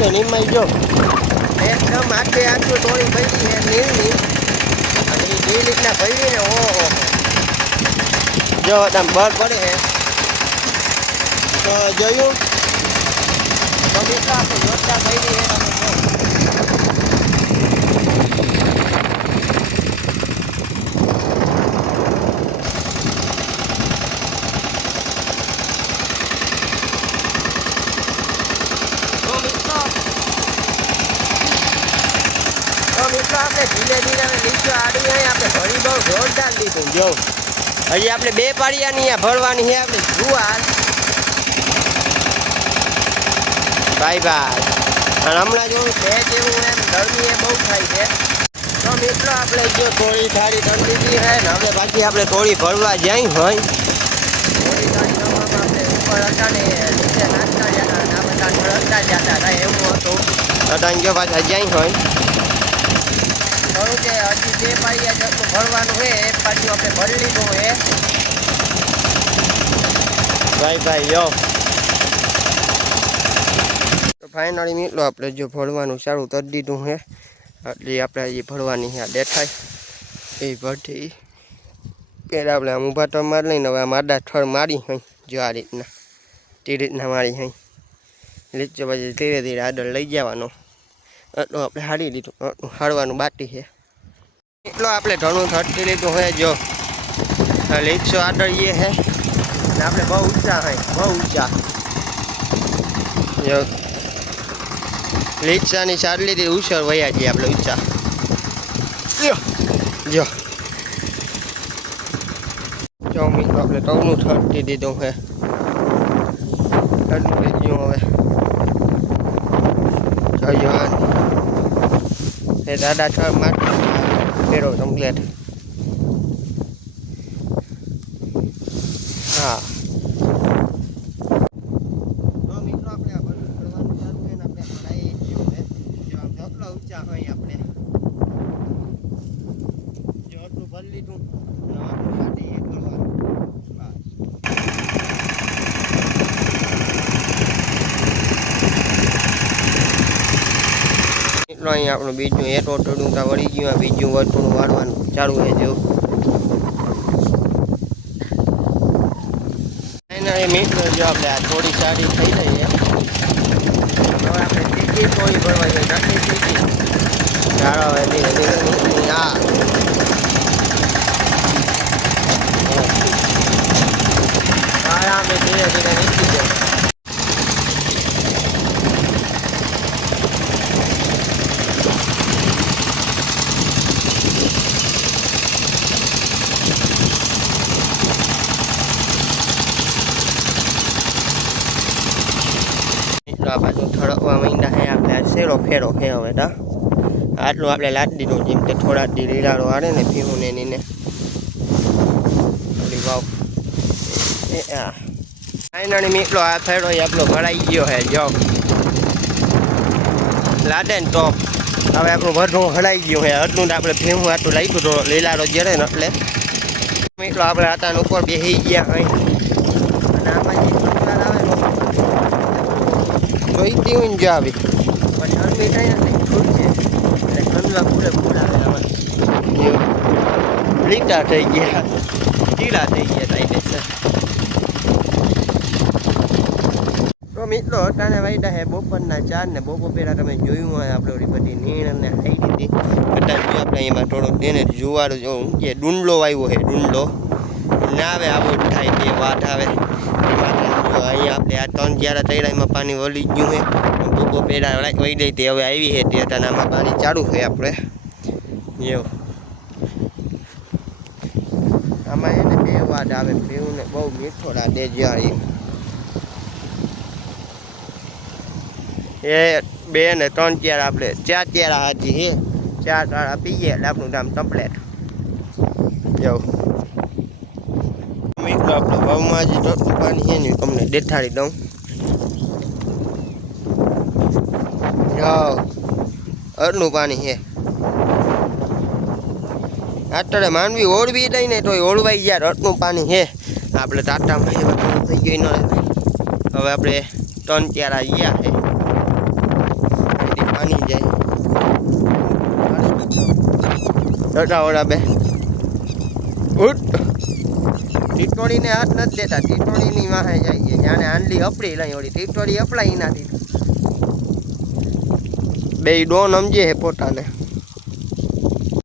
છે નિમાઈ જો એકદમ આખે આખું ટોળી ભરી છે નીરની અને એ જે રીતના ભરી ને ઓહો જો તમે બળ પડે હે તો જોયું તો મિત્રો આપણે જોરદાર ભરી છે તમે જો મિત્રો આપણે ધીરે ધીરે નીચે આડી હોય આપણે ભરી બહુ જોરદાર લીધું જો હજી આપણે બે પાળિયાની અહીંયા ભરવાની છે આપણે જુવાર ભાઈ ભાઈ અને હમણાં જોયું બે જેવું એમ ગરમી એ બહુ થાય છે તો મિત્રો આપણે જો થોડી થાળી કરી દીધી છે ને હવે બાકી આપણે થોડી ભરવા જાય હોય થોડી થાળી કરવામાં આપણે ઉપર હતા ને નીચે નાખતા જતા અને આ બધા ઢળકતા જતા હતા એવું હતું અટાણ જો પાછા જાય હોય કહું કે હજી બે પાળિયા જેટલું ભરવાનું છે એક પાળિયું આપણે ભરી લીધું છે ભાઈ યો તો ફાઇનલી મિત્રો આપણે જો ભરવાનું ચાલુ કરી દીધું છે એટલે આપણે હજી ભરવાની છે દેખાય એ ભરતી પહેલાં આપણે આમ ઊભા તો મારી લઈને હવે આમ આડા થળ મારી હોય જો આ રીતના તે રીતના મારી હોય લીચો પછી ધીરે ધીરે આગળ લઈ જવાનો એટલું આપણે હારી લીધું એટલું હારવાનું બાકી છે એટલો આપણે ઘણું થટકી લીધું હોય જો લીચો આગળ એ છે અને આપણે બહુ ઊંચા હોય બહુ ઊંચા જો લીચાની સારી લીધી ઉછળ વયા છીએ આપણે ઊંચા જો જો મિત્રો આપણે ટવનું થટકી દીધું છે ઠંડુ લઈ ગયું હવે જોજો એ દાદા છ માટે ફેરો કમ્પ્લેટ હા તો મિત્રો આપણે આ બધું કરવાનું ચાલુ છે ને આપણે ભરાઈ ગયું છે જો આમ જેટલો ઊંચા હોય આપણે જો આટલું ભરી લીધું આપણે માટે એ કરવાનું બસ એટલો અહીંયા આપણું બીજું એક ઓટોડું ત્યાં વળી ગયું બીજું વટોડું વાળવાનું ચાલુ છે જો ફાઇનલી મિત્રો જો આપણે આ થોડી સારી થઈ રહી છે હવે આપણે તીખી થોડી ભરવા જોઈએ નથી તીખી ચાલો હવે ધીરે ધીરે હા આરામે ધીરે ધીરે નીકળી જાય આ બાજુ થડકવા માંડ્યા છે આપણે આ શેરો ફેરો છે હવે તા આટલું આપણે લાદ દીધું જેમ કે થોડા દી લીલાડો આવે ને ભીહું ને નીને થોડી વાવ એ આ ફાઇનલી મિત્રો આ ફેરો આપણો ભરાઈ ગયો છે જો લાદે ને તો હવે આપણું વધું હલાઈ ગયું છે એટલું જ આપણે ભીહું આટલું લાગ્યું તો લીલાડો જડે ને એટલે મિત્રો આપણે આટાને ઉપર બેસી ગયા અહીં અને આમાં જે કંટાળ આવે જોઈતી હોય ને જો આવી પણ ગરમી થાય ને ખુદ છે એટલે ઠંડા ફૂલે ફૂલ આવે આમાં લીટા થઈ ગયા ઢીલા થઈ ગયા થાય છે તો મિત્રો અટાણે વાયડા હે બપોરના 4 ને બપોર પહેલાં તમે જોયું હોય આપણે ઓલી બધી નીણ ને ખાઈ દીધી અટાણે જો આપણે એમાં થોડોક એને જુવાર જો જે ડુંડલો વાવ્યો છે ડુંડલો ના આવે આવો જ થાય તે વાત આવે એમાં જો અહીંયા આપણે આ 3 ક્યારા તૈયારીમાં પાણી વળી ગયું છે બપોર પહેલાં વહી ગઈ તે હવે આવી છે તે અટાણે આમાં પાણી ચાલુ છે આપણે એવું આમાં એને 2 વાટ આવે પીવું ને બહુ મીઠો લાગે જ્યાં એ 2 ને 3 ક્યારા આપણે 4 ક્યારા હાજી હે 4 કાળા પીએ એટલે આપણું કામ કમ્પ્લેટ જવું મિત્રો આપણે ભાવમાં હજી ચોખ્ખું પાણી છે ને તમને દેખાડી દઉં જાઓ અરનું પાણી છે અત્યારે માંડવી ઓળવી દઈ ને તો ઓળવાઈ ગયા રટનું પાણી છે આપણે ટાટામાં એ બધું થઈ ગયું ન હવે આપણે 3 ક્યારા ગયા છે રટાવડા બે ઉઠ ટીટોળીને હાથ નથી દેતા ટીટોળીની વાહે જઈએ જાણે આંડલી અપડી લઈ ઓળી ટીટોળી અપડાઈ નાથી બે ડોન સમજે હે પોતાને